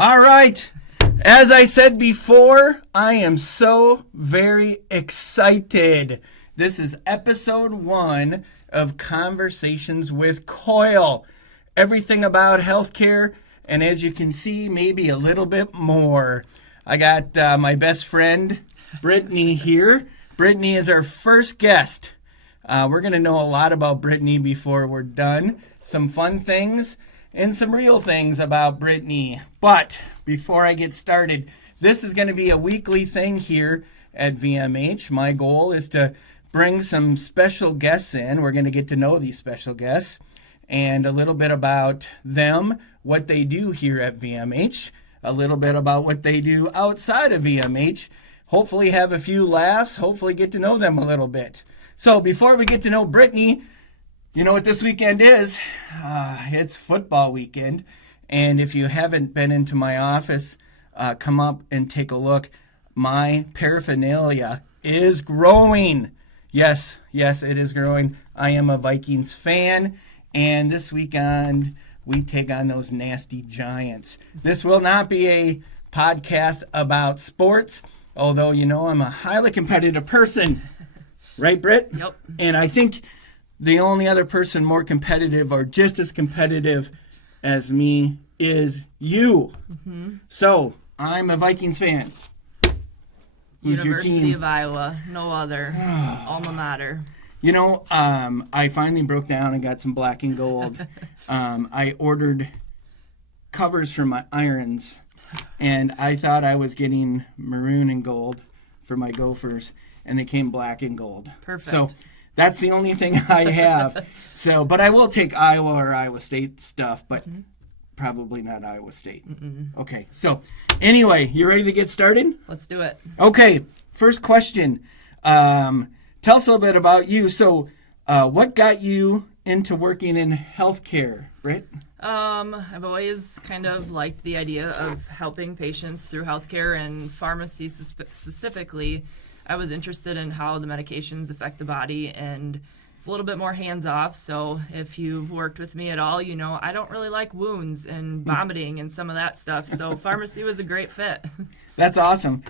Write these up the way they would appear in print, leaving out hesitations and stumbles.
All right. As I said before, I am so very excited. This is episode 1 of Conversations with Coyle. Everything about healthcare, and as you can see, maybe a little bit more. I got my best friend, Brittney, here. Brittney is our first guest. We're going to know a lot about Brittney before we're done. Some fun things and some real things about Brittney. But before I get started, this is going to be a weekly thing here at VMH. My goal is to bring some special guests in. We're going to get to know these special guests and a little bit about them, what they do here at VMH, a little bit about what they do outside of VMH. Hopefully have a few laughs, hopefully get to know them a little bit. So before we get to know Brittney, you know what this weekend is? It's football weekend. And if you haven't been into my office, come up and take a look. My paraphernalia is growing. Yes, it is growing. I am a Vikings fan. And this weekend, we take on those nasty Giants. This will not be a podcast about sports, although, you know, I'm a highly competitive person. Right, Britt? Yep. And I think the only other person more competitive or just as competitive as me is you. Mm-hmm. So, I'm a Vikings fan. Who's University your team? of Iowa. No other. Alma mater. You know, I finally broke down and got some black and gold. I ordered covers for my irons, and I thought I was getting maroon and gold for my Gophers, and they came black and gold. Perfect. So that's the only thing I have. But I will take Iowa or Iowa State stuff, but probably not Iowa State. Okay, so anyway, you ready to get started? Let's do it. Okay, first question. Tell us a little bit about you. So what got you into working in healthcare, Britt? I've always kind of liked the idea of helping patients through healthcare and pharmacy specifically. I was interested in how the medications affect the body, and it's a little bit more hands-off. So if you've worked with me at all, you know I don't really like wounds and vomiting and some of that stuff. So pharmacy was a great fit. That's awesome.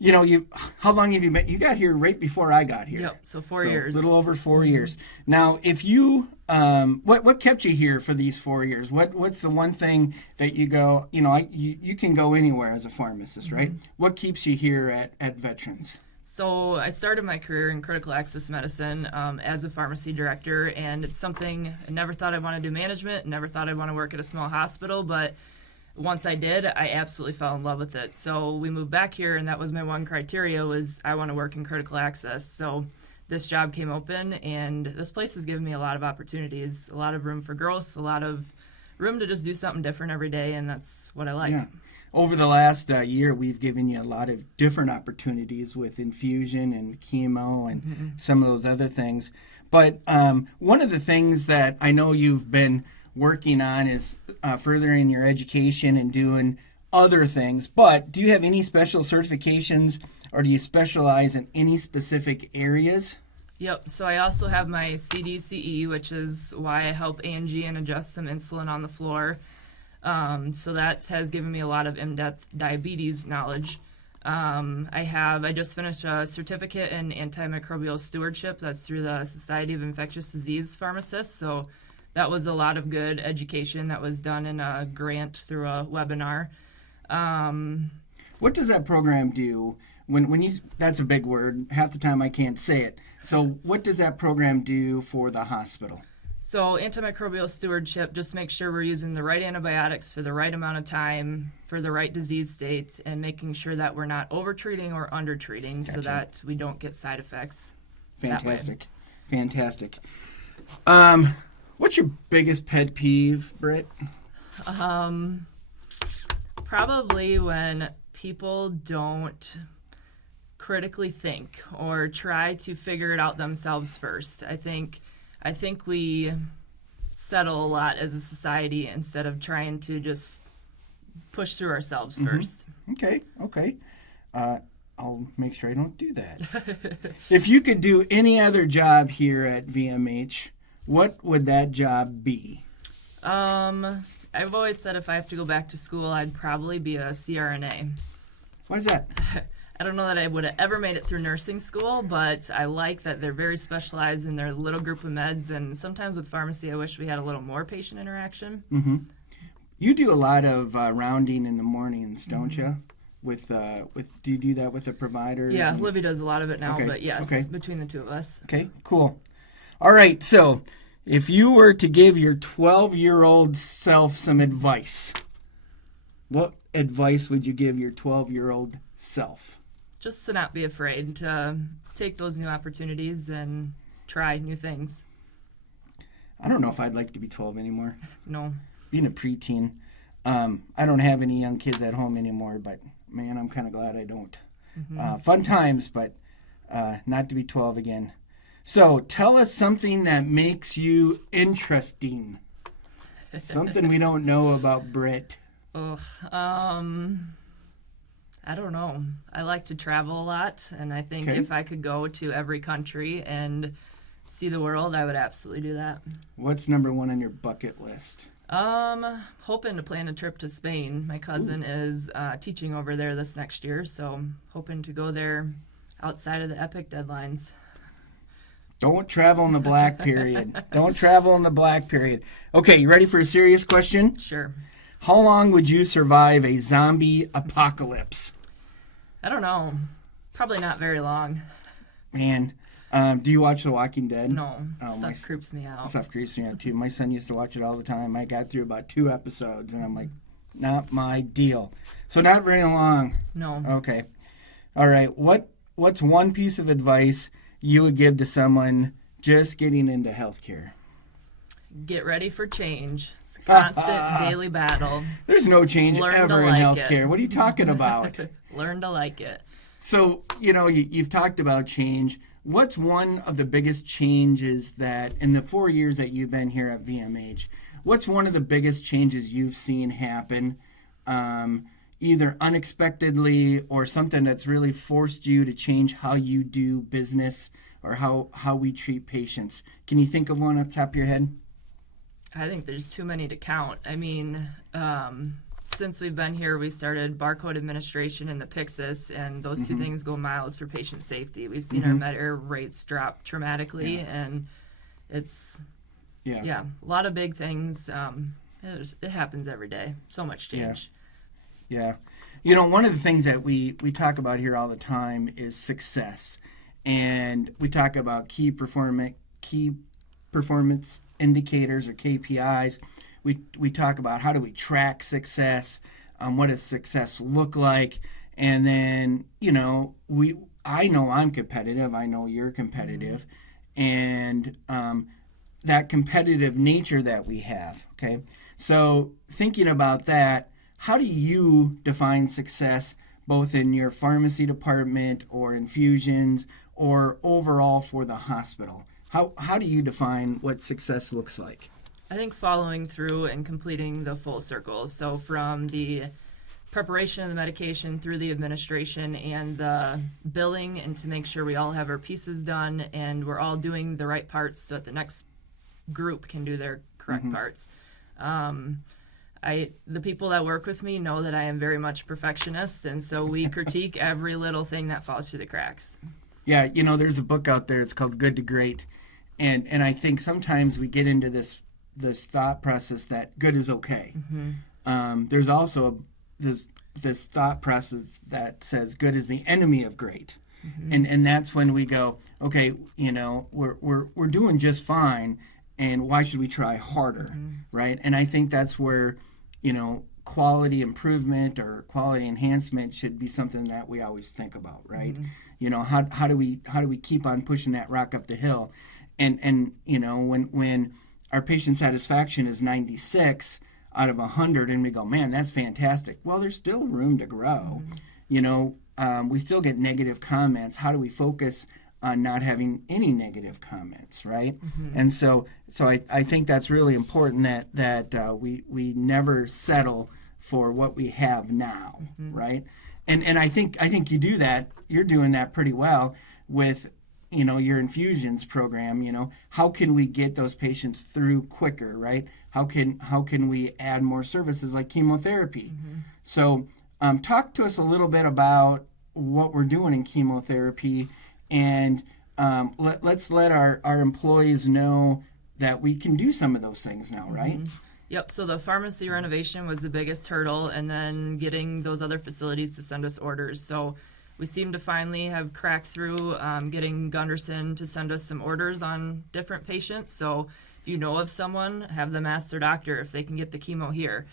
You know, how long have you been? You got here right before I got here. Yep, so 4 years. A little over 4 years. Now, if you, what kept you here for these 4 years? What's the one thing that you go, you know, you can go anywhere as a pharmacist, right? What keeps you here at Veterans? So I started my career in critical access medicine as a pharmacy director, and it's something I never thought I'd want to do management, never thought I'd want to work at a small hospital, but once I did, I absolutely fell in love with it. So we moved back here, and that was my one criteria, was I want to work in critical access. So this job came open, and this place has given me a lot of opportunities, a lot of room for growth, a lot of room to just do something different every day, and that's what I like. Yeah. Over the last year, we've given you a lot of different opportunities with infusion and chemo and some of those other things. But one of the things that I know you've been working on is furthering your education and doing other things. But do you have any special certifications, or do you specialize in any specific areas? Yep. So I also have my CDCE, which is why I help Angie and adjust some insulin on the floor. So that has given me a lot of in-depth diabetes knowledge. I just finished a certificate in antimicrobial stewardship. That's through the Society of Infectious Disease Pharmacists. So that was a lot of good education that was done in a grant through a webinar. What does that program do? When you, that's a big word. Half the time I can't say it. So what does that program do for the hospital? So antimicrobial stewardship just makes sure we're using the right antibiotics for the right amount of time for the right disease states, and making sure that we're not over-treating or under-treating. Gotcha. So that we don't get side effects. Fantastic. What's your biggest pet peeve, Britt? Probably when people don't critically think or try to figure it out themselves first. I think we settle a lot as a society instead of trying to just push through ourselves first. Okay. I'll make sure I don't do that. If you could do any other job here at VMH, what would that job be? I've always said if I have to go back to school, I'd probably be a CRNA. Why is that? I don't know that I would have ever made it through nursing school, but I like that they're very specialized in their little group of meds, and sometimes with pharmacy, I wish we had a little more patient interaction. Mm-hmm. You do a lot of rounding in the mornings, don't you? With do you do that with the providers? Yeah, Libby does a lot of it now, Okay, but yes, okay. between the two of us. Okay, cool. All right, so if you were to give your 12-year-old self some advice, what advice would you give your 12-year-old self? Just to not be afraid to take those new opportunities and try new things. I don't know if I'd like to be 12 anymore. No. Being a preteen. I don't have any young kids at home anymore, but man, I'm kind of glad I don't. Fun times, but not to be 12 again. So tell us something that makes you interesting. Something we don't know about Brit. I don't know. I like to travel a lot, and I think Okay. if I could go to every country and see the world, I would absolutely do that. What's number one on your bucket list? Hoping to plan a trip to Spain. My cousin is teaching over there this next year, so hoping to go there outside of the epic deadlines. Don't travel in the black period. Don't travel in the black period. Okay, you ready for a serious question? Sure. How long would you survive a zombie apocalypse? I don't know. Probably not very long. Man, do you watch The Walking Dead? No. Oh, Stuff creeps me out. Stuff creeps me out too. My son used to watch it all the time. I got through about 2 episodes, and I'm like, not my deal. So not very long. No. Okay. All right. What's one piece of advice you would give to someone just getting into healthcare? Get ready for change. It's a constant daily battle. There's no change Learn to ever in like healthcare. it. What are you talking about? Learn to like it. So, you've talked about change. What's one of the biggest changes that, in the 4 years that you've been here at VMH, what's one of the biggest changes you've seen happen, either unexpectedly or something that's really forced you to change how you do business or how we treat patients? Can you think of one off the top of your head? I think there's too many to count. I mean, since we've been here, we started barcode administration and the Pyxis, and those two things go miles for patient safety. We've seen our med error rates drop dramatically, and it's, a lot of big things. It happens every day. So much change. Yeah. One of the things that we talk about here all the time is success. And we talk about key performance indicators or KPIs. We talk about how do we track success, what does success look like, and then I know I'm competitive, I know you're competitive, and that competitive nature that we have. Okay, so thinking about that, how do you define success, both in your pharmacy department or infusions or overall for the hospital? How do you define what success looks like? I think following through and completing the full circle. So from the preparation of the medication through the administration and the billing, and to make sure we all have our pieces done and we're all doing the right parts so that the next group can do their correct parts. The people that work with me know that I am very much perfectionist, and so we critique every little thing that falls through the cracks. Yeah, there's a book out there. It's called Good to Great, and I think sometimes we get into this thought process that good is okay. There's also this thought process that says good is the enemy of great, and that's when we go, okay, we're doing just fine, and why should we try harder, right? And I think that's where quality improvement or quality enhancement should be something that we always think about, right? How do we keep on pushing that rock up the hill, and when our patient satisfaction is 96 out of 100, and we go, man, that's fantastic. Well, there's still room to grow. We still get negative comments. How do we focus on not having any negative comments, right? And so I think that's really important that we never settle for what we have now, right? And I think you do that. You're doing that pretty well with your infusions program, how can we get those patients through quicker, right? How can we add more services like chemotherapy? So talk to us a little bit about what we're doing in chemotherapy, and let's let our employees know that we can do some of those things now, right? Yep, so the pharmacy renovation was the biggest hurdle, and then getting those other facilities to send us orders. So we seem to finally have cracked through getting Gunderson to send us some orders on different patients. So if you know of someone, have them ask their doctor if they can get the chemo here.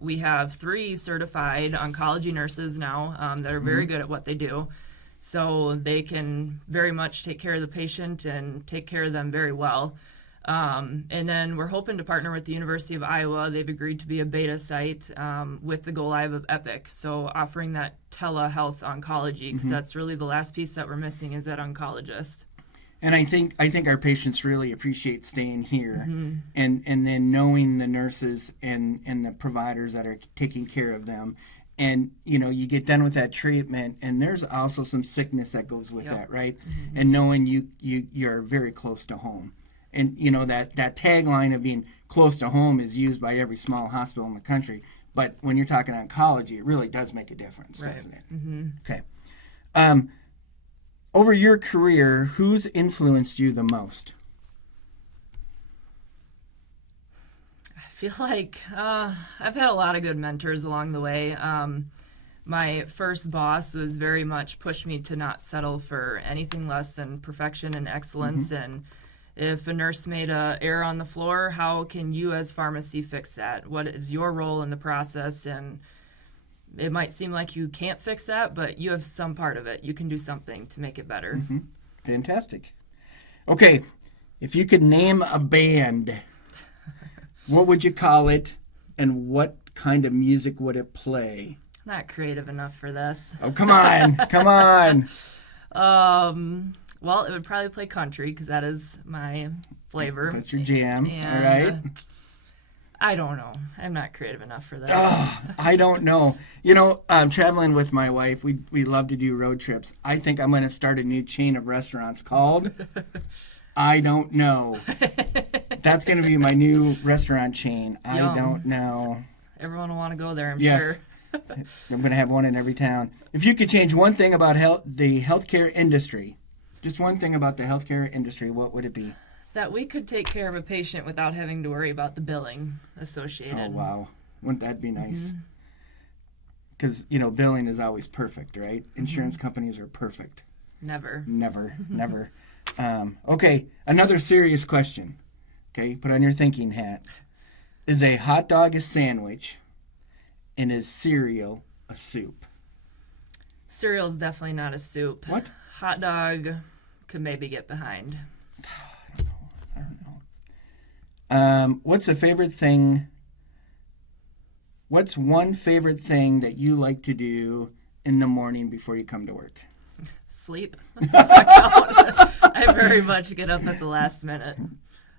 We have 3 certified oncology nurses now that are very good at what they do. So they can very much take care of the patient and take care of them very well. And then we're hoping to partner with the University of Iowa. They've agreed to be a beta site with the go live of Epic. So offering that telehealth oncology, because that's really the last piece that we're missing is that oncologist. And I think our patients really appreciate staying here, and then knowing the nurses and the providers that are taking care of them. And you get done with that treatment, and there's also some sickness that goes with that, right? And knowing you're very close to home. And that tagline of being close to home is used by every small hospital in the country. But when you're talking oncology, it really does make a difference, doesn't it? Okay. Over your career, who's influenced you the most? I feel like I've had a lot of good mentors along the way. My first boss was very much pushed me to not settle for anything less than perfection and excellence. And if a nurse made an error on the floor, how can you as pharmacy fix that? What is your role in the process? And it might seem like you can't fix that, but you have some part of it. You can do something to make it better. Fantastic. Okay, if you could name a band, what would you call it, and what kind of music would it play? Not creative enough for this. Oh, come on. Come on. Well, it would probably play country because that is my flavor. That's your jam, And, all right? I don't know. I'm not creative enough for that. I don't know. Traveling with my wife, we love to do road trips. I think I'm going to start a new chain of restaurants called I Don't Know. That's going to be my new restaurant chain. I don't know. Everyone will want to go there, I'm yes. sure. I'm going to have one in every town. If you could change one thing about the healthcare industry, just one thing about the healthcare industry, what would it be? That we could take care of a patient without having to worry about the billing associated. Oh, wow. Wouldn't that be nice? Because, billing is always perfect, right? Insurance companies are perfect. Never. Never. Okay, another serious question. Okay, put on your thinking hat. Is a hot dog a sandwich, and is cereal a soup? Cereal is definitely not a soup. What? Hot dog could maybe get behind. I don't know. What's one favorite thing that you like to do in the morning before you come to work? Sleep. I very much get up at the last minute.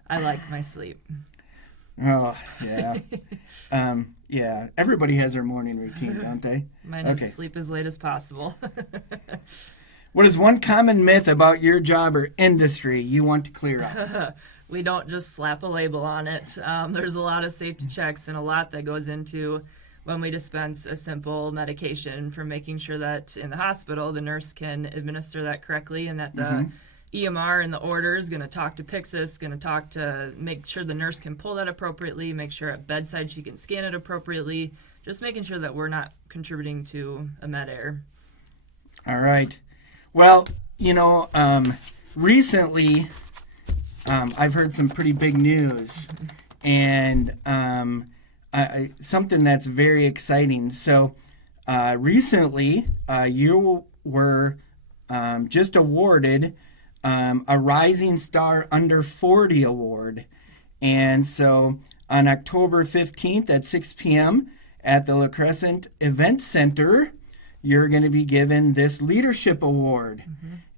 I like my sleep. Oh, yeah. Yeah, everybody has their morning routine, don't they? Mine is sleep as late as possible. What is one common myth about your job or industry you want to clear up? We don't just slap a label on it. There's a lot of safety checks and a lot that goes into when we dispense a simple medication, from making sure that in the hospital the nurse can administer that correctly, and that the EMR and the order is going to talk to Pyxis, going to talk to make sure the nurse can pull that appropriately, make sure at bedside she can scan it appropriately, just making sure that we're not contributing to a med error. All right. Well, recently I've heard some pretty big news, and something that's very exciting. So recently you were just awarded a Rising Star Under 40 award. And so on October 15th at 6 p.m. at the La Crescent Event Center, you're going to be given this leadership award.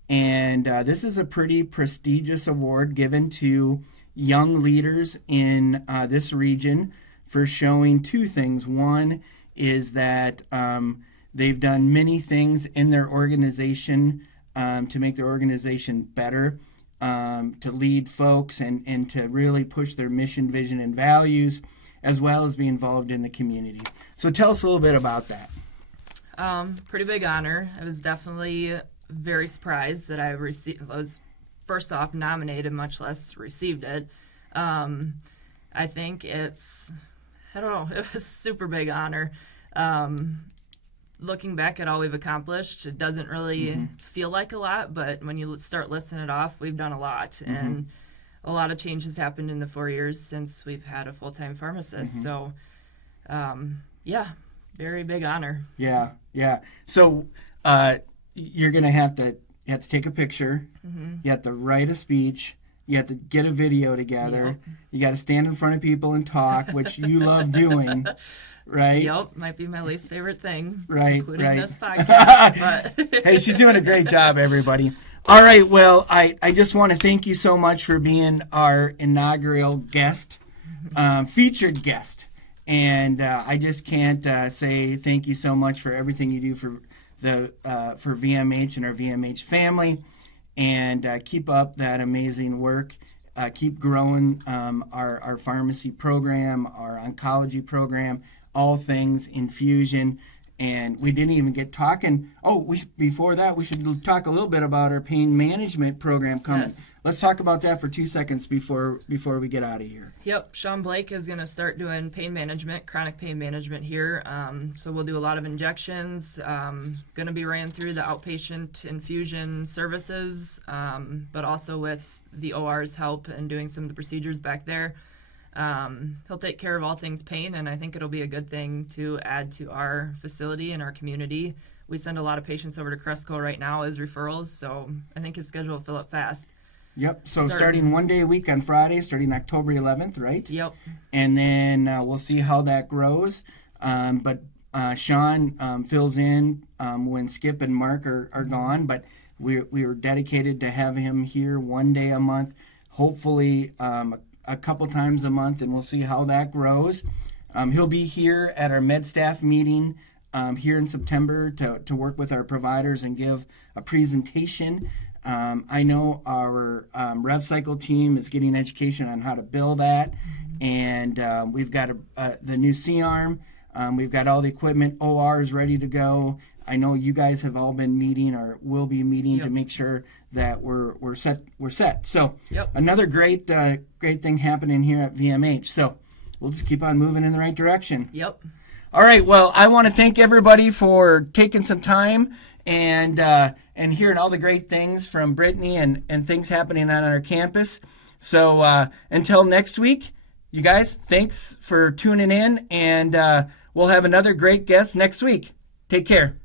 And this is a pretty prestigious award given to young leaders in this region for showing two things. One is that they've done many things in their organization to make their organization better, to lead folks and to really push their mission, vision, and values, as well as be involved in the community. So tell us a little bit about that. Pretty big honor. I was definitely very surprised that I was first off nominated, much less received it. I think I don't know, it was a super big honor. Looking back at all we've accomplished, it doesn't really feel like a lot, but when you start listing it off, we've done a lot. And a lot of change has happened in the 4 years since we've had a full-time pharmacist. So, yeah, very big honor. Yeah. So you're going to have to take a picture. You have to write a speech. You have to get a video together. Yep. You got to stand in front of people and talk, which you love doing, right? Yep, might be my least favorite thing, right, including this podcast. But hey, she's doing a great job, everybody. All right, well, I just want to thank you so much for being our inaugural guest, featured guest. And I just can't say thank you so much for everything you do for VMH and our VMH family. And keep up that amazing work. Keep growing our pharmacy program, our oncology program, all things infusion. And we didn't even get talking. Before that, we should talk a little bit about our pain management program coming. Yes. Let's talk about that for 2 seconds before we get out of here. Yep, Sean Blake is going to start doing pain management, chronic pain management here. So we'll do a lot of injections. Going to be ran through the outpatient infusion services, but also with the OR's help and doing some of the procedures back there. He'll take care of all things pain, and I think it'll be a good thing to add to our facility and our community. We send a lot of patients over to Cresco right now as referrals, so I think his schedule will fill up fast. Yep, so starting 1 day a week on Friday, starting October 11th, right? Yep. And then we'll see how that grows. But Sean fills in when Skip and Mark are gone, but we are dedicated to have him here 1 day a month, hopefully a couple times a month, and we'll see how that grows. He'll be here at our med staff meeting here in September to work with our providers and give a presentation. I know our rev cycle team is getting education on how to bill that, and we've got the new C-arm. We've got all the equipment. OR is ready to go. I know you guys have all been meeting or will be meeting to make sure that we're set. So another great thing happening here at VMH. So we'll just keep on moving in the right direction. Yep. All right. Well, I want to thank everybody for taking some time and hearing all the great things from Brittney and things happening on our campus. So until next week, you guys, thanks for tuning in, and we'll have another great guest next week. Take care.